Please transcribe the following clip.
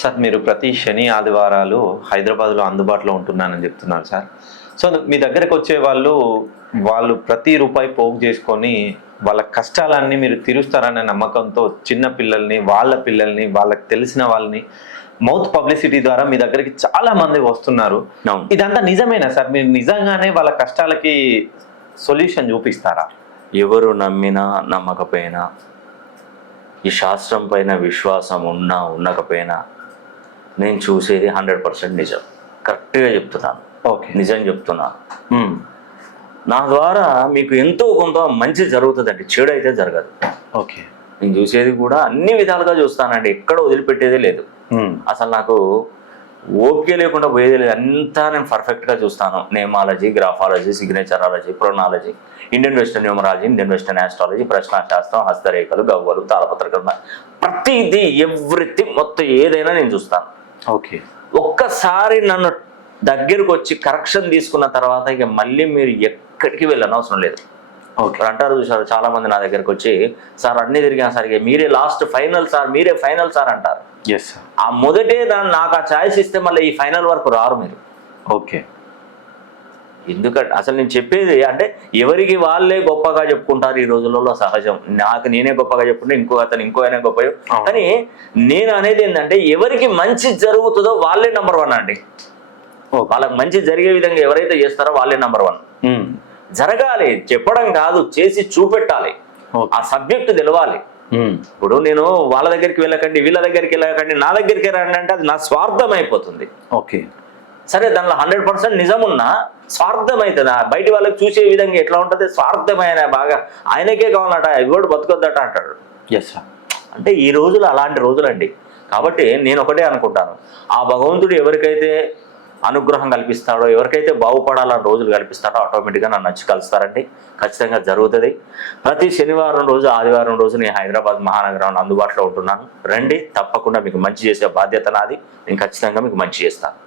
Sir మీరు ప్రతి శని ఆదివారాలు హైదరాబాద్లో అందుబాటులో ఉంటున్నానని చెప్తున్నారు సార్. సో మీ దగ్గరికి వచ్చే వాళ్ళు ప్రతి రూపాయి పోగు చేసుకొని వాళ్ళ కష్టాలన్నీ మీరు తీరుస్తారనే నమ్మకంతో చిన్న పిల్లల్ని వాళ్ళకి తెలిసిన వాళ్ళని మౌత్ పబ్లిసిటీ ద్వారా మీ దగ్గరికి చాలా మంది వస్తున్నారు. ఇదంతా నిజమేనా సార్? మీరు నిజంగానే వాళ్ళ కష్టాలకి సొల్యూషన్ చూపిస్తారా? ఎవరు నమ్మినా నమ్మకపోయినా, ఈ శాస్త్రం పైన విశ్వాసం ఉన్నా ఉండకపోయినా, నేను చూసేది 100% నిజం. కరెక్ట్గా చెప్తున్నాను. ఓకే, నిజం చెప్తున్నాను. నా ద్వారా మీకు ఎంతో కొంత మంచి జరుగుతుందండి, చెడు అయితే జరగదు. ఓకే, నేను చూసేది కూడా అన్ని విధాలుగా చూస్తానండి, ఎక్కడ వదిలిపెట్టేదే లేదు. అసలు నాకు ఓపిక లేకుండా పోయేది లేదు, అంతా నేను పర్ఫెక్ట్గా చూస్తాను. నేమాలజీ, గ్రాఫాలజీ, సిగ్నేచరాలజీ, ప్రొనాలజీ, Indian western numerology, Indian western astrology, ప్రశ్నాశాస్త్రం, హస్తరేఖలు, గవ్వలు, తాళపత్రికలు, ప్రతిదీ ఎవ్రీథింగ్ మొత్తం ఏదైనా నేను చూస్తాను. ఓకే, ఒక్కసారి నన్ను దగ్గరకు వచ్చి కరెక్షన్ తీసుకున్న తర్వాత ఇక మళ్ళీ మీరు ఎక్కడికి వెళ్ళనవసరం లేదు. ఓకే అంటారు చూసారు, చాలా మంది నా దగ్గరకు వచ్చి, సార్ అన్ని తిరిగాను సార్, ఇక మీరే లాస్ట్ ఫైనల్ సార్, మీరే ఫైనల్ సార్ అంటారు. Yes sir. ఆ మొదటే నాకు ఆ ఛాయిస్ ఇస్తే మళ్ళీ ఈ ఫైనల్ వరకు రారు మీరు. ఓకే, ఎందుకంటే అసలు నేను చెప్పేది అంటే ఎవరికి వాళ్ళే గొప్పగా చెప్పుకుంటారు ఈ రోజులలో, సహజం. నాకు నేనే గొప్పగా చెప్పుకుంటే ఇంకో ఆయన గొప్ప. కానీ నేను అనేది ఏంటంటే ఎవరికి మంచి జరుగుతుందో వాళ్ళే నెంబర్ 1 అండి. వాళ్ళకి మంచి జరిగే విధంగా ఎవరైతే చేస్తారో వాళ్ళే నెంబర్ 1. జరగాలి, చెప్పడం కాదు, చేసి చూపెట్టాలి. ఆ సబ్జెక్టు తెలవాలి. ఇప్పుడు నేను వాళ్ళ దగ్గరికి వెళ్ళకండి, వీళ్ళ దగ్గరికి వెళ్ళకండి, నా దగ్గరికి రండి అంటే అది నా స్వార్థం అయిపోతుంది. ఓకే, సరే దానిలో 100% నిజం ఉన్నా స్వార్థం అవుతుంది. బయట వాళ్ళకి చూసే విధంగా ఎట్లా ఉంటుంది, స్వార్థమైన బాగా ఆయనకే కావాలట, ఎవడు బతుకొద్దట అంటాడు. Yes sir. అంటే ఈ రోజులు అలాంటి రోజులండి. కాబట్టి నేను ఒకటే అనుకుంటాను, ఆ భగవంతుడు ఎవరికైతే అనుగ్రహం కల్పిస్తాడో, ఎవరికైతే బాగుపడాలని రోజులు కల్పిస్తాడో ఆటోమేటిక్గా నన్ను వచ్చి కలుస్తారండి. ఖచ్చితంగా జరుగుతుంది. ప్రతి శనివారం రోజు, ఆదివారం రోజు నేను హైదరాబాద్ మహానగరంలో అందుబాటులో ఉంటున్నాను. రండి, తప్పకుండా మీకు మంచి చేసే బాధ్యత నాది. నేను ఖచ్చితంగా మీకు మంచి చేస్తాను.